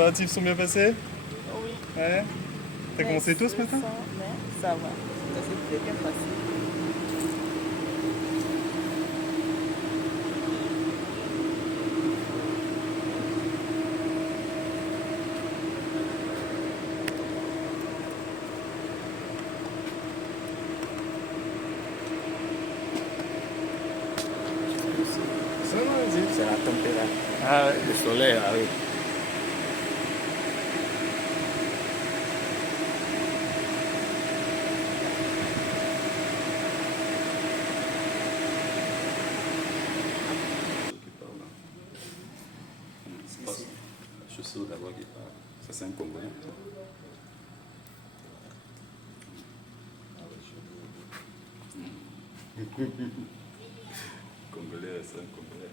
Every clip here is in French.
préparatifs sont bien passés? Oui. Ouais. T'as commencé tôt ce matin? Mais ça va. Ça s'est très bien passé. C'est la température. Ah ouais. Le soleil arrive. Je sais d'abord qui parle. Ça, c'est un Congolais. Congolais, c'est un Congolais.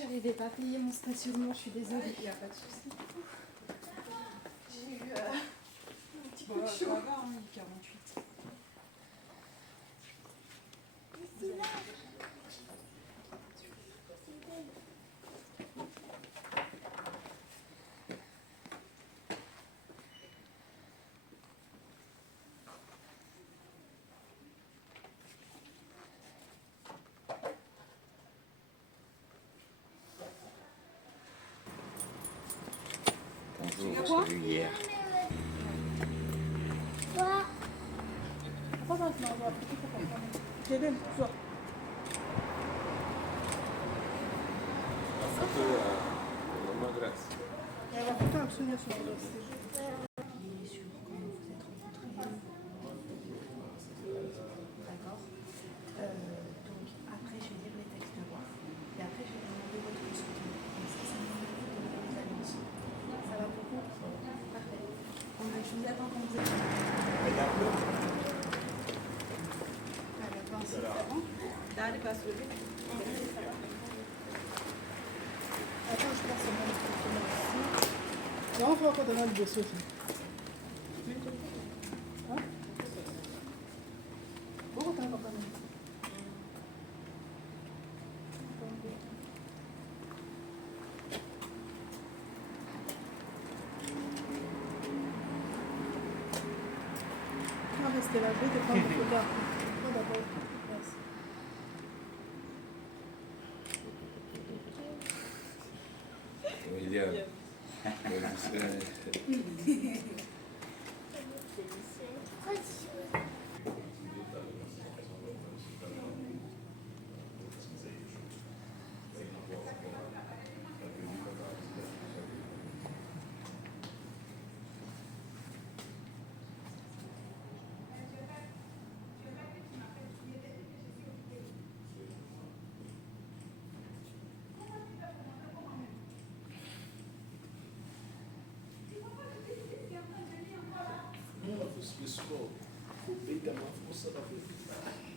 J'arrivais pas à payer mon stationnement, je suis désolée. Il n'y a pas de souci. J'ai eu un petit coup de chaud. Ça va, hein, il est 48. Bonjour, c'est hier. D'accord. Donc après, je vais lire les textes de voix. Et après, je vais demander votre soutien. Comme ça me permet de donner les annonces. Ça va pour vous? Parfait. Je vous attends quand vous êtes prêts. Alors, Vinci, c'est bon? Allez, passe le vite. Attends, je passe au même ici. Non, on va pas donner le dossier aussi. Restez là, je vais te prendre une photo après. Prends d'abord. Merci. William.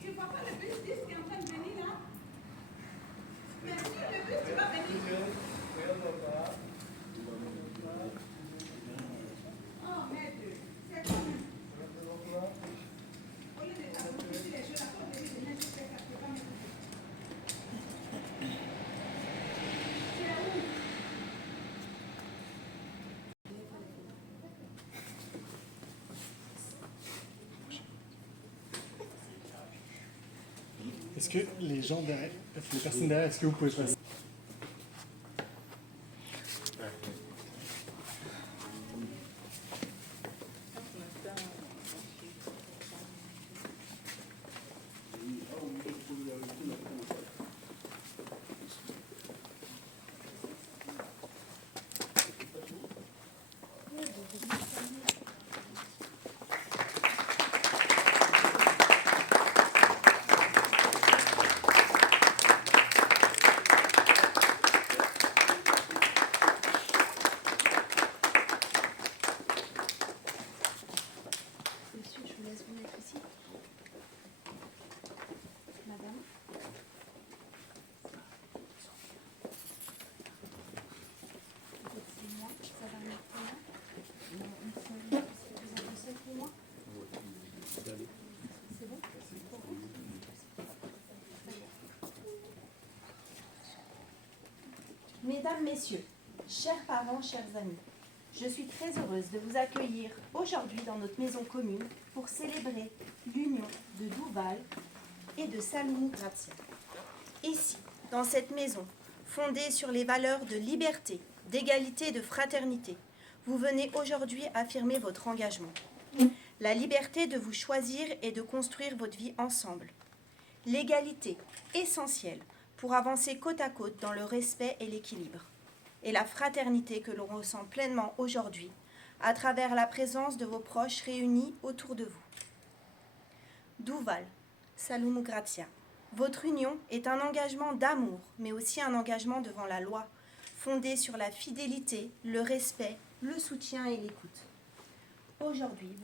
Tu vois pas le bus 10 qui est en train de venir là? Bien sûr, le bus, tu vas venir. Oh, merde, c'est quand même. Au lieu de t'apporter les choses, la fois de venir jusqu'à ça, tu vas me couper. Tu es où? Est-ce que les gens derrière, les personnes derrière, est-ce que vous pouvez passer? Mesdames, Messieurs, chers parents, chers amis, je suis très heureuse de vous accueillir aujourd'hui dans notre maison commune pour célébrer l'union de Douval et de Salomon Grazia. Ici, dans cette maison, fondée sur les valeurs de liberté, d'égalité et de fraternité, vous venez aujourd'hui affirmer votre engagement. La liberté de vous choisir et de construire votre vie ensemble. L'égalité, essentielle pour avancer côte à côte dans le respect et l'équilibre. Et la fraternité que l'on ressent pleinement aujourd'hui à travers la présence de vos proches réunis autour de vous. Douval, Salomon Grazia, votre union est un engagement d'amour, mais aussi un engagement devant la loi, fondé sur la fidélité, le respect, le soutien et l'écoute. Aujourd'hui,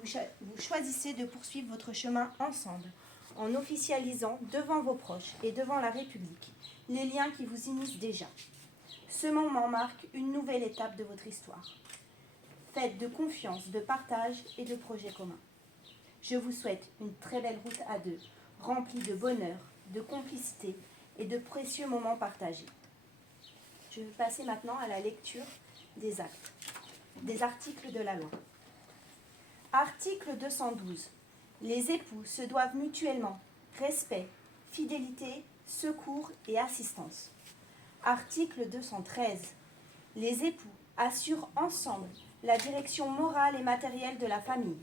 vous choisissez de poursuivre votre chemin ensemble, en officialisant devant vos proches et devant la République les liens qui vous unissent déjà. Ce moment marque une nouvelle étape de votre histoire, faite de confiance, de partage et de projets communs. Je vous souhaite une très belle route à deux, remplie de bonheur, de complicité et de précieux moments partagés. Je vais passer maintenant à la lecture des actes, des articles de la loi. Article 212. Les époux se doivent mutuellement respect, fidélité, secours et assistance. Article 213. Les époux assurent ensemble la direction morale et matérielle de la famille.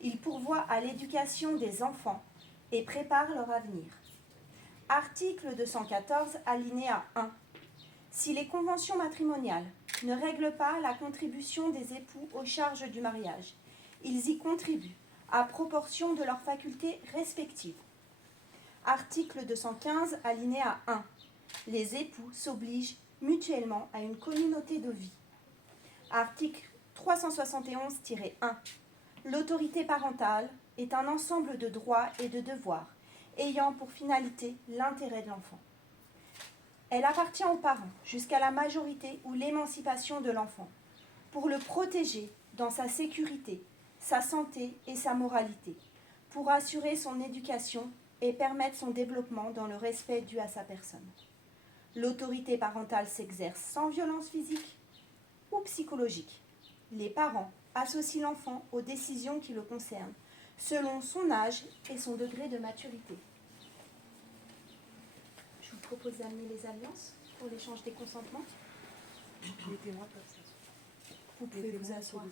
Ils pourvoient à l'éducation des enfants et préparent leur avenir. Article 214, alinéa 1. Si les conventions matrimoniales ne règlent pas la contribution des époux aux charges du mariage, ils y contribuent à proportion de leurs facultés respectives. Article 215, alinéa 1. Les époux s'obligent mutuellement à une communauté de vie. Article 371-1. L'autorité parentale est un ensemble de droits et de devoirs ayant pour finalité l'intérêt de l'enfant. Elle appartient aux parents jusqu'à la majorité ou l'émancipation de l'enfant pour le protéger dans sa sécurité, sa santé et sa moralité, pour assurer son éducation et permettre son développement dans le respect dû à sa personne. L'autorité parentale s'exerce sans violence physique ou psychologique. Les parents associent l'enfant aux décisions qui le concernent, selon son âge et son degré de maturité. Je vous propose d'amener les alliances pour l'échange des consentements. Les témoins peuvent s'asseoir. Vous pouvez vous asseoir.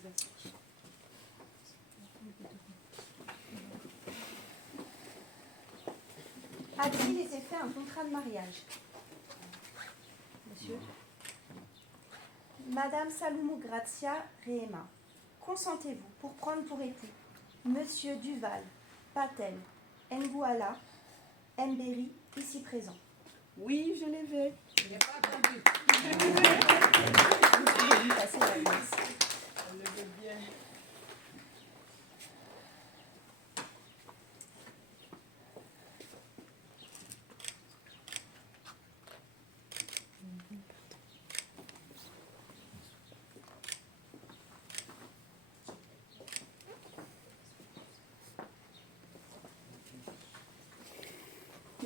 A-t-il été fait un contrat de mariage? Monsieur. Madame Salomon Grazia Rehema, consentez-vous pour prendre pour époux Monsieur Duval, Patel, Ngouala, Mberi, ici présent? Oui, je l'ai fait. Vous pouvez lui passer la liste. Elle le veut bien.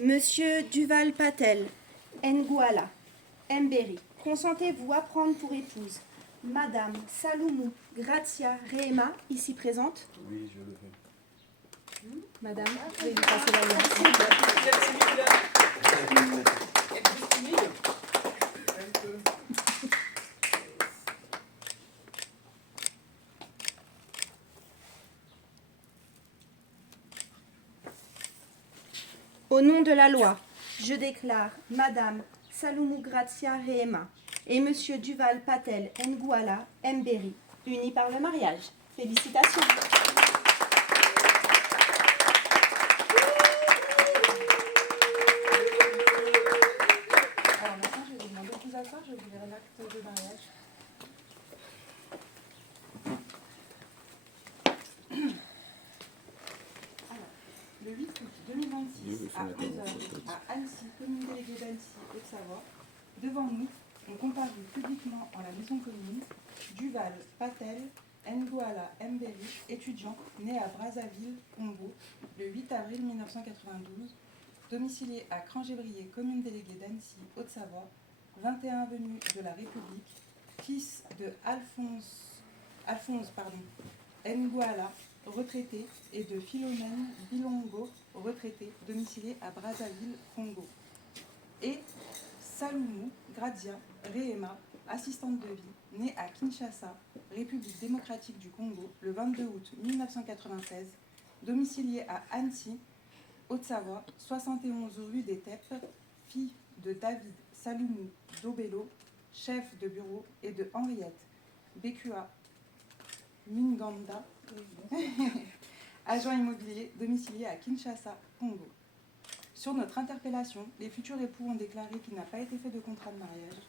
Monsieur Duval Patel, Ngouala, Mberi, consentez-vous à prendre pour épouse Madame Salomon Grazia Rehema, ici présente? Oui, je le fais. Madame, vous pouvez lui passer la liste. Au nom de la loi, je déclare Madame Salomon Grazia Rehema et Monsieur Duval Patel Ngouala Mberi unis par le mariage. Félicitations. Alors maintenant, je vais vous demander de vous asseoir, je vais vous lire l'acte de mariage. Alors, le 8 août 2026, à 11h, à Annecy, commune déléguée d'Annecy, Haute-Savoie, devant nous, ont comparu publiquement en la maison commune Duval Patel Ngouala Mberi, étudiant né à Brazzaville, Congo, le 8 avril 1992, domicilié à Crangébrier, commune déléguée d'Annecy, Haute-Savoie, 21 avenue de la République, fils de Alphonse Nguala, retraité, et de Philomène Bilongo, retraité, domicilié à Brazzaville, Congo. Et Saloumou Gradia Rehema, assistante de vie, née à Kinshasa, République démocratique du Congo, le 22 août 1996, domiciliée à Annecy, Haute-Savoie, 71 rue des Teppes, fille de David Saloumou Dobello, chef de bureau, et de Henriette Bekua Minganda, agent immobilier, domicilié à Kinshasa, Congo. Sur notre interpellation, les futurs époux ont déclaré qu'il n'a pas été fait de contrat de mariage.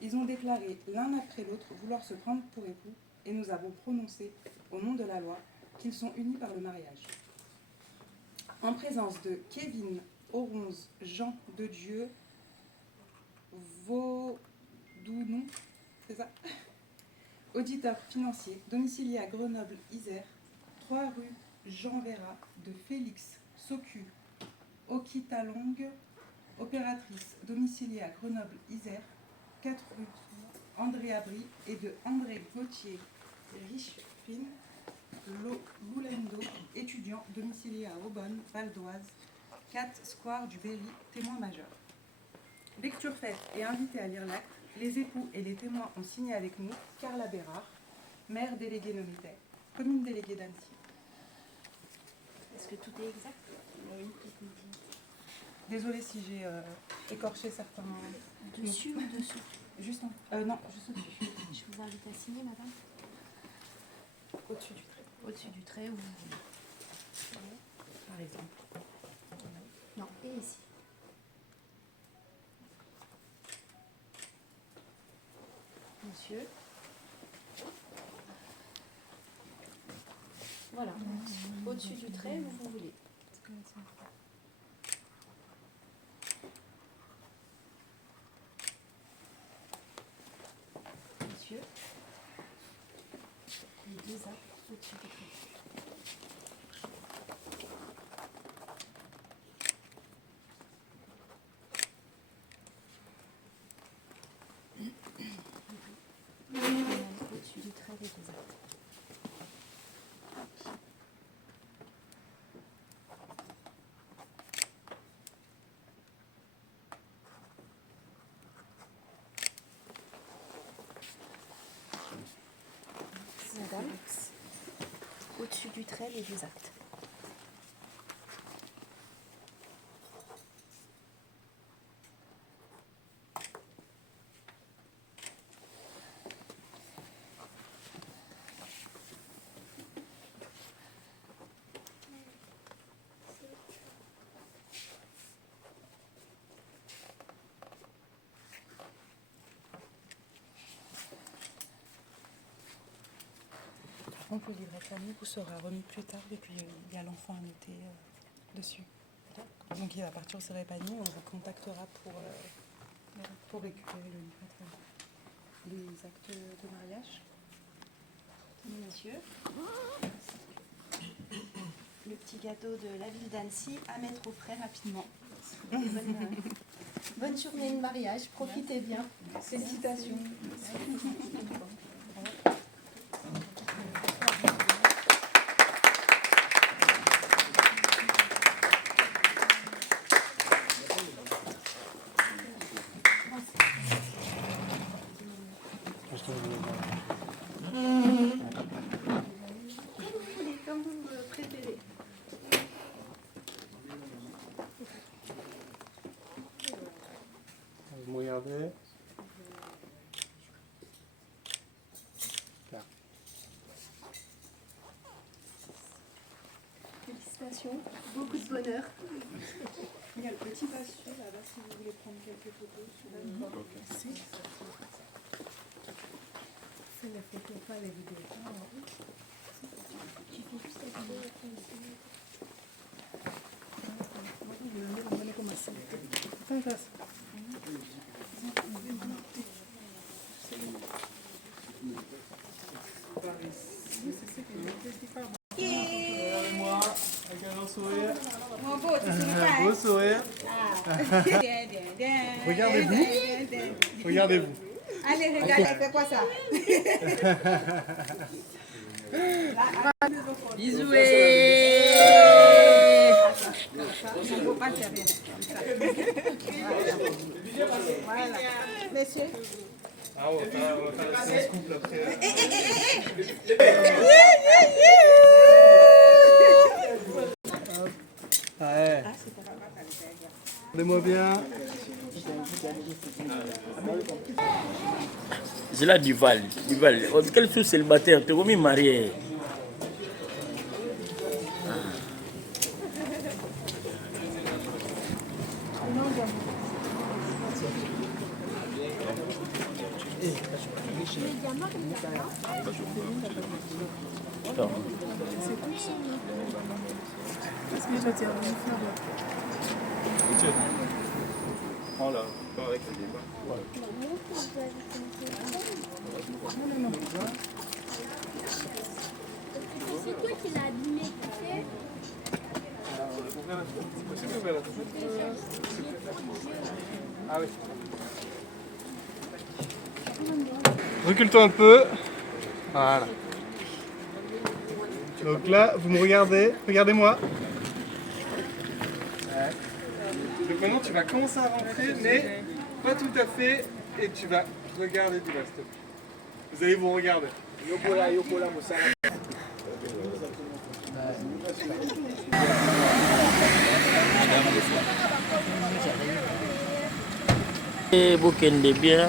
Ils ont déclaré l'un après l'autre vouloir se prendre pour époux et nous avons prononcé, au nom de la loi, qu'ils sont unis par le mariage. En présence de Kevin Oronze Jean de Dieu Vaudounou, c'est ça ? Auditeur financier, domicilié à Grenoble-Isère, 3 rue Jean Vera, de Félix Socu Okitalong, opératrice, domiciliée à Grenoble-Isère, 4 rue André Abri, et de André Gauthier Richepin Loulendo, étudiant, domicilié à Aubonne, Val d'Oise, 4 square du Berry, témoin majeur. Lecture faite et invité à lire l'acte, les époux et les témoins ont signé avec nous Carla Bérard, maire déléguée Nomité, commune déléguée d'Annecy. Est-ce que tout est exact? Oui. Désolée si j'ai écorché certains... Dessus ou dessous? Juste en... non, juste au-dessus. Je vous invite à signer, madame. Au-dessus du trait. Au-dessus du trait ou... Par exemple. Non, et ici. Monsieur. Voilà. Au-dessus du trait où vous voulez. Monsieur. Les deux actes au-dessus du trait. Au-dessus du trait des deux actes. Madame, au-dessus du trait, les deux actes. Donc le livret de famille vous sera remis plus tard et puis il y a l'enfant annoté dessus. Donc il va partir au cérémonie, on vous contactera pour récupérer le livret de famille. Les actes de mariage. Monsieur. Le petit gâteau de la ville d'Annecy à mettre au frais rapidement. Bonne journée de mariage, profitez bien. Félicitations. Comme vous le préférez. Vous me regardez. Là. Félicitations, beaucoup de bonheur. Il y a le petit patio là-bas si vous voulez prendre quelques photos sur le C'est la photo, pas les vidéos. Tu fais juste la vidéo après Regardez-moi. Mon beau, tu souris pas, hein? Beau sourire. Regardez-vous. Regardez-vous. Allez, regarde, elle fait quoi ça? Bisous. Il ne faut pas faire rien comme ça. Voilà. Messieurs. Ah, on va faire la séance couple après. Ouais. Regardez-moi bien. C'est là Duval. Quel sous célibataire? Tu es remis marié. Prends là, pas avec le débat. C'est toi qui l'as abîmé, tu sais. Ah oui. Recule-toi un peu. Voilà. Donc là, vous me regardez. Regardez-moi. Ouais. Donc maintenant, tu vas commencer à rentrer, mais pas tout à fait. Et tu vas regarder du reste. Vous allez vous regarder. Et vous qui bien.